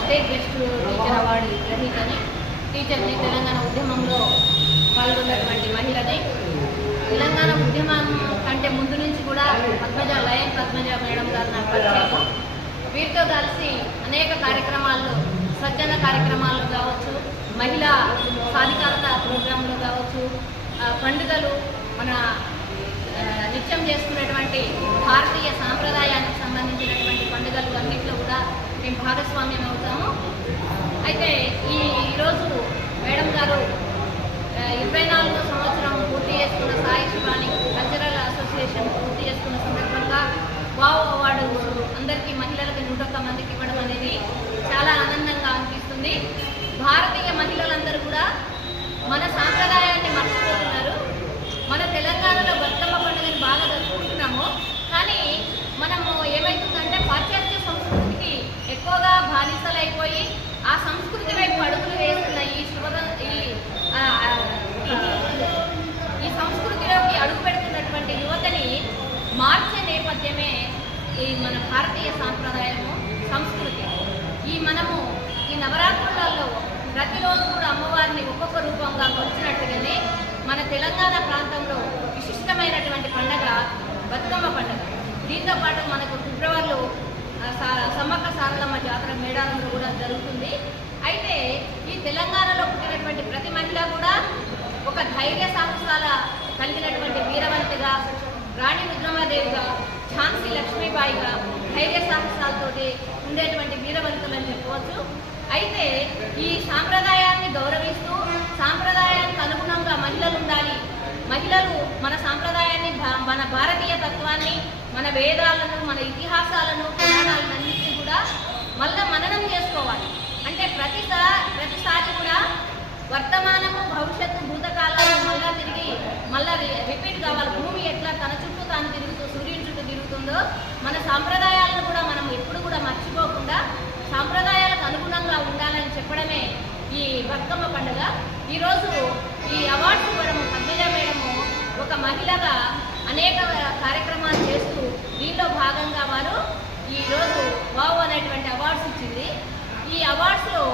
State best teacher award గ్రహీతని, టీచర్ని, తెలంగాణ ఉద్యమంలో పాల్గొన్నటువంటి మహిళని. తెలంగాణ ఉద్యమం కంటే ముందు నుంచి కూడా లయన్ పద్మజ మేడం గారు నాకు పరిచయం. వీరితో కలిసి అనేక కార్యక్రమాల్లో, స్వచ్ఛంద కార్యక్రమాల్లో కావచ్చు, మహిళా సాధికారత ప్రోగ్రాంలో కావచ్చు, పండుగలు, మన నిత్యం చేసుకునేటువంటి భారతీయ సాంప్రదాయానికి సంబంధించినటువంటి పండుగలు అన్నింటిలో కూడా మేము భాగస్వామ్యం అవుతాము. అయితే ఈరోజు మేడం గారు 24వ సంవత్సరం పూర్తి చేసుకున్న సాయి శివాని కల్చరల్ అసోసియేషన్ పూర్తి చేసుకున్న సందర్భంగా వావ్ అవార్డు అందరికీ మహిళలకు 101 మందికి ఇవ్వడం అనేది చాలా ఆనందంగా అనిపిస్తుంది. భారతీయ మహిళలందరూ కూడా మన సాంప్రదాయాన్ని మర్చిపోతున్నారు. మన తెలంగాణలో బతుకమ్మ పండుగని బాగా జరుపుకుంటున్నాము, కానీ మనము ఏమవుతుందంటే పాశ్చాత్య సంస్కృతికి ఎక్కువగా బానిసలైపోయి ఆ సంస్కృతి వైపు అడుగులు వేస్తున్న ఈ సంస్కృతిలోకి అడుగు పెడుతున్నటువంటి యువతని మార్చే నేపథ్యమే ఈ మన భారతీయ సాంప్రదాయము, సంస్కృతి. మనము ఈ నవరాత్రులలో ప్రతిరోజు కూడా అమ్మవారిని ఒక్కొక్క రూపంగా కొలిచినట్టుగానే మన తెలంగాణ ప్రాంతంలో విశిష్టమైనటువంటి పండుగ బతుకమ్మ పండుగ. దీంతో పాటు మనకు ఫిబ్రవరిలో సమ్మక్క సారలమ్మ జాతర మేడారంలో కూడా జరుగుతుంది. అయితే ఈ తెలంగాణలో పుట్టినటువంటి ప్రతి మహిళ కూడా ఒక ధైర్య సాహసాల కలిగినటువంటి వీరవంతిగా, రాణి రుద్రమాదేవిగా, ఝాన్సీ లక్ష్మీబాయిగా ధైర్య సాహసాలతోటి ఉండేటువంటి వీరవంతులని చెప్పవచ్చు. అయితే ఈ సాంప్రదాయాన్ని గౌరవిస్తూ సాంప్రదాయానికి అనుగుణంగా మహిళలు ఉండాలి. మహిళలు మన సాంప్రదాయాన్ని, మన భారతీయ తత్వాన్ని, మన వేదాలను, మన ఇతిహాసాలను, పురాణాలన్నింటినీ కూడా మళ్ళీ మననం చేసుకోవాలి. అంటే ప్రతిసారి కూడా వర్తమానము, భవిష్యత్తు, భూతకాలాలు మళ్ళా రిపీట్ కావాలి. భూమి ఎట్లా తన చుట్టూ తాను తిరుగుతూ సూర్యుని చుట్టూ తిరుగుతుందో మన సాంప్రదాయాలను కూడా మనం ఎప్పుడు కూడా మర్చిపోకుండా సాంప్రదాయాలకు అనుగుణంగా ఉండాలని చెప్పడమే ఈ బతుకమ్మ పండుగ. ఈరోజు ఈ అవార్డు ఇవ్వడము, పద్మజ మేడము ఒక మహిళగా అనేక కార్యక్రమాలు చేస్తూ దీనిలో భాగంగా వారు ఈరోజు వావ్ అనేటువంటి అవార్డ్స్ ఇచ్చింది. ఈ అవార్డ్స్లో